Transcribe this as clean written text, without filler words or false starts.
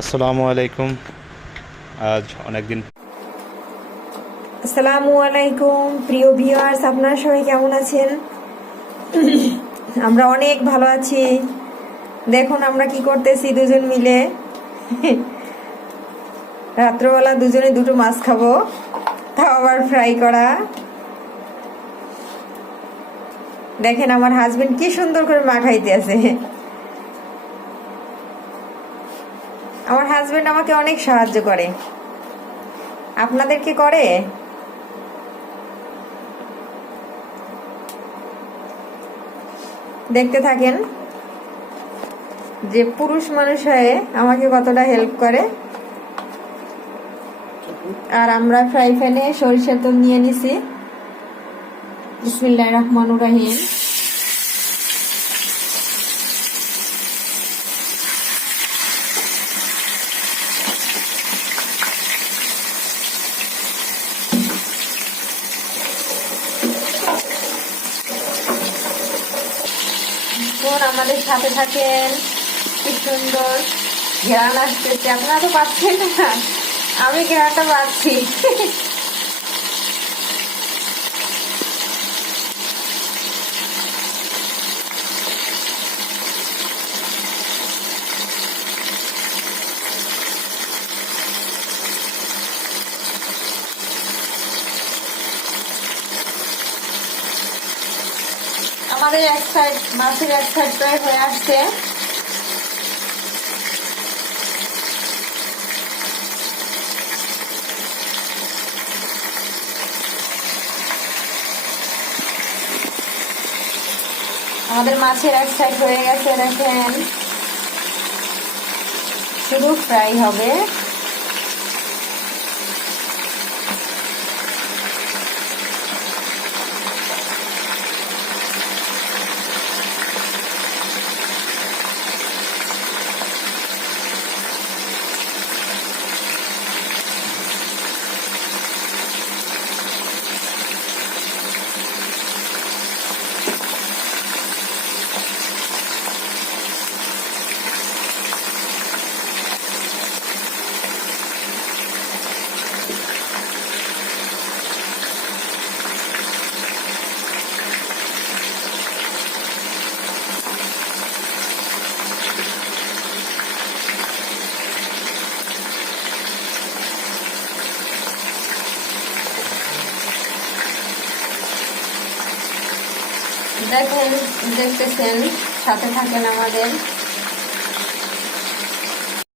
আসসালামু আলাইকুম। আজ অনেক দিন। আসসালামু আলাইকুম প্রিয় ভিউয়ার্স, আপনারা সবাই কেমন আছেন? আমরা অনেক ভালো আছি। দেখুন আমরা কি করতেছি দুজন মিলে। রাত্রবেলা দুজনে দুটো মাছ খাবো, তাও আবার ফ্রাই করা। দেখেন আমার হাজবেন্ড কি সুন্দর করে মাখাইতে আছে। আমার হাজবেন্ড আমাকে অনেক সাহায্য করে। আপনাদের কি করে? দেখতে থাকেন যে পুরুষ মানুষ হয়ে আমাকে কতটা হেল্প করে। আর আমরা ফ্রাই প্যানে সরিষার তেল নিয়ে নিছি। বিসমিল্লাহির রহমানির রহিম। আমাদের সাথে থাকেন, কি সুন্দর ঘ্রাণ আসতেছে। আপনারা তো পাচ্ছেন না, আমি ঘ্রাণটা পাচ্ছি। আমাদের এক সাইড মাছের এক সাইড প্রায় হয়ে আসছে। আমাদের মাছের এক সাইড হয়ে গেছে, দেখেন শুধু ফ্রাই হবে। দেখেন, দেখতেছেন, সাথে থাকেন আমাদের।